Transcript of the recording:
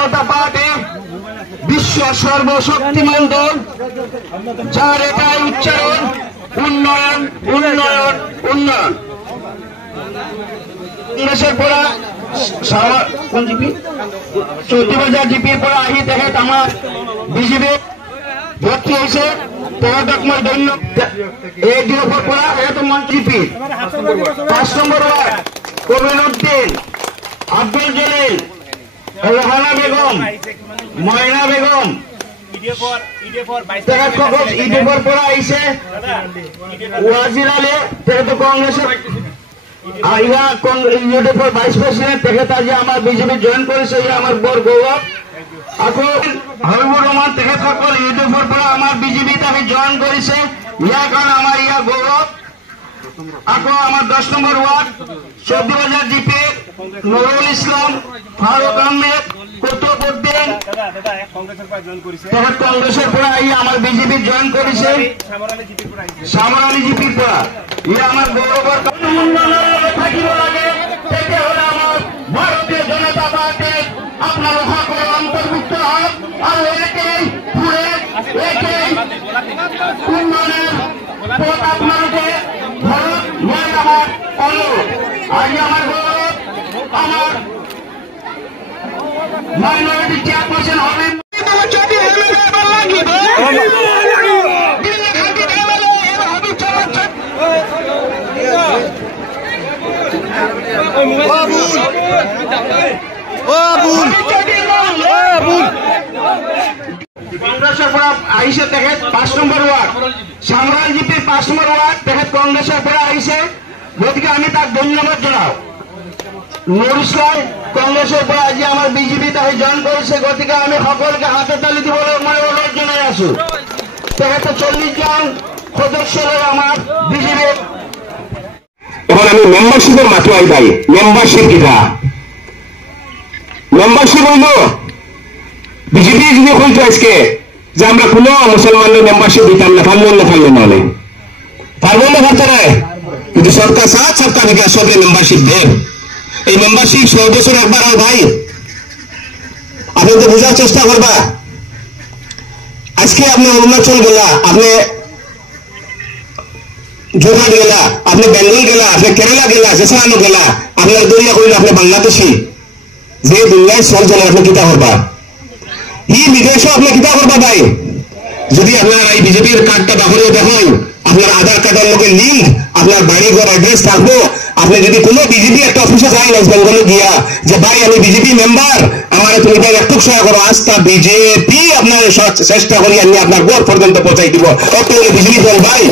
জনতা party বিশ্ব সর্বশক্তিমান দল, যার এটাই উচ্চারণ উন্নয়ন উন্নয়ন উন্নয়ন। কংগ্রেসের পৰা কোন জিপি 14,000 জিপিৰ পৰা আহি তেখেত আমাৰ বিজেপি ভৰ্তি হৈছে। তেখেতক মই ধন্যবাদ। এই দিৱসৰ পৰা এটো মন্ত্ৰী 5 নম্বৰ ৱাৰ্ড কবিনুদ্দিন, আব্দুল জলিল, রেহানা বেগম, ময়না বেগম তেখেতসকল ইডিএফৰ পৰা আহিছে। ওয়াজির আলী তেখেত কংগ্রেসের ইউডিএফৰ ভাইস প্রেসিডেন্ট, তেখেত আজি আমার বিজেপি জয়েন করেছে, ইয়া আমার বৰ গৌরৱ। আকৌ হাবিবুর রহমান তেখেতসকল ইউডিএফৰ পৰা আমার বিজেপিত আহি জয়েন করেছে, ইয়াৰ কাৰণে আমার ইয়া গৌরৱ। আকৌ আমার 10 নম্বর ওয়ার্ড 14,000 জিপি নুরুল ইসলাম, ফারুক আহমেদ, কুতুবউদ্দিন তেখেত কংগ্রেসের পৰা আহি আমার বিজেপি জয়েন করেছে, সামরানী জিপির পৰা। ইয়া আমার গৌরৱৰ থাকিব লাগে। তেতিয়াহ'লে আমার ভারতীয় জনতা পার্টি আপনারা সকলে অন্তর্ভুক্ত হন আর একেই উন্নয়নের পথ আপনাকে ভারত মই আমার অনুরোধ। আজ আমার গৌরব আমার মাইনরিটি চেয়ারপারসন হবেন কংগ্রেসের পৰা আহিছে তেখেত 5 নম্বৰ ওয়ার্ড, সামরানী জিপির 5 নম্বৰ ওয়ার্ড তেখেত কংগ্রেসের পৰা আহিছে, গতিকে আমি তাক ধন্যবাদ জনাও। নুর ইসলাম কংগ্রেসের পৰা আজি আমার বিজেপিত আহি জয়েন করেছে, গতিকে আমি সকলকে হাতে তালি দিবলৈ মই অনুরোধ জনাই আছো। তেখেতে 40 জন সদস্য লৈ আমার বিজেপি। এখন আমি মেম্বারশিপের মাতো আই ভাই, মেম্বারশিপ কিটা মেম্বারশিপ হইল বিজেপি যদি হইতো আজকে যে আমরা কোনো মুসলমানদের মেম্বারশিপ দিতাম না, পারবো না পারতো না, কিন্তু সরকার সরকার থেকে সবে মেম্বারশিপ দেব। এই মেম্বারশিপ 100 বছর একবার হয় ভাই, আপনি তো বোঝার চেষ্টা করবা। আজকে আপনি অরুণাচল গেলা, আপনি যোরহাট গেলা, আপনি বেঙ্গল গেলা, আপনি কেরালা গেলা, জেসানো গেলা, আপনার দরিয়া কইল আপনি বাংলাদেশি, যে দুনিয়ায় চল চলে আপনি কিতা করবা, ই বিদেশও আপনি কিতা করবা ভাই। যদি আপনার এই বিজেপির কার্ডটা বাহরে দেখেন, আপনার আধার কার্ডের লোকে লিঙ্ক, আপনার বাড়ি ঘর অ্যাড্রেস থাকবো। আপনি যদি কোনো বিজেপি একটা অফিসে যাই ওয়েস্ট বেঙ্গলে গিয়া যে ভাই আমি বিজেপি মেম্বার, আমার তুমি তাই একটু সহায় করো, আস্থা বিজেপি আপনার চেষ্টা করি আমি আপনার ঘর পর্যন্ত পৌঁছাই দিব। বিজেপি দল ভাই